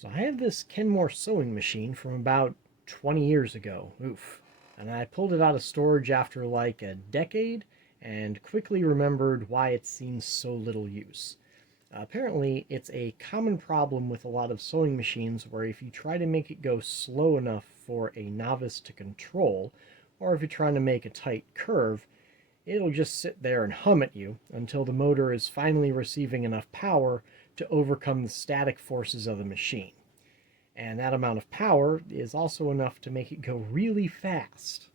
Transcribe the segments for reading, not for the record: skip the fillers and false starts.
So I have this Kenmore sewing machine from about 20 years ago. Oof. And I pulled it out of storage after like a decade and quickly remembered why it's seen so little use. Apparently, it's a common problem with a lot of sewing machines where if you try to make it go slow enough for a novice to control, or if you're trying to make a tight curve, it'll just sit there and hum at you until the motor is finally receiving enough power to overcome the static forces of the machine. And that amount of power is also enough to make it go really fast.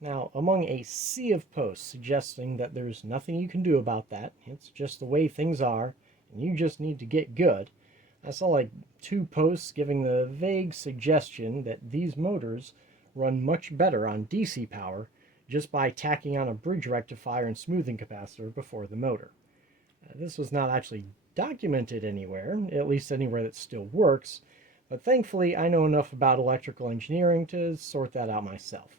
Now, among a sea of posts suggesting that there's nothing you can do about that, it's just the way things are, and you just need to get good, I saw like 2 posts giving the vague suggestion that these motors run much better on DC power just by tacking on a bridge rectifier and smoothing capacitor before the motor. This was not actually documented anywhere, at least anywhere that still works, but thankfully I know enough about electrical engineering to sort that out myself.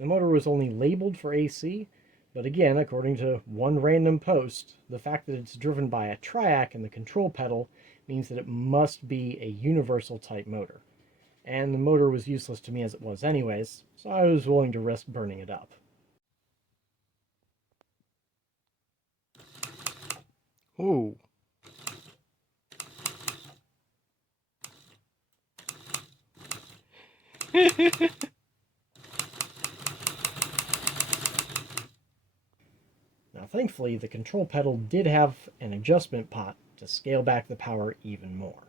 The motor was only labeled for AC, but again, according to one random post, the fact that it's driven by a triac in the control pedal means that it must be a universal type motor. And the motor was useless to me as it was anyways, so I was willing to risk burning it up. Ooh. Now thankfully the control pedal did have an adjustment pot to scale back the power even more.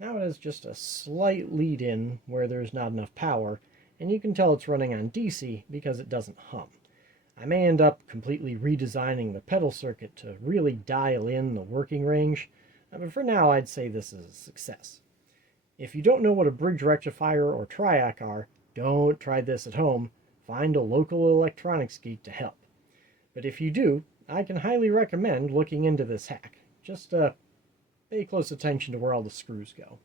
Now it has just a slight lead in where there's not enough power, and you can tell it's running on DC because it doesn't hum. I may end up completely redesigning the pedal circuit to really dial in the working range, but for now I'd say this is a success. If you don't know what a bridge rectifier or triac are, don't try this at home. Find a local electronics geek to help. But if you do, I can highly recommend looking into this hack. Just pay close attention to where all the screws go.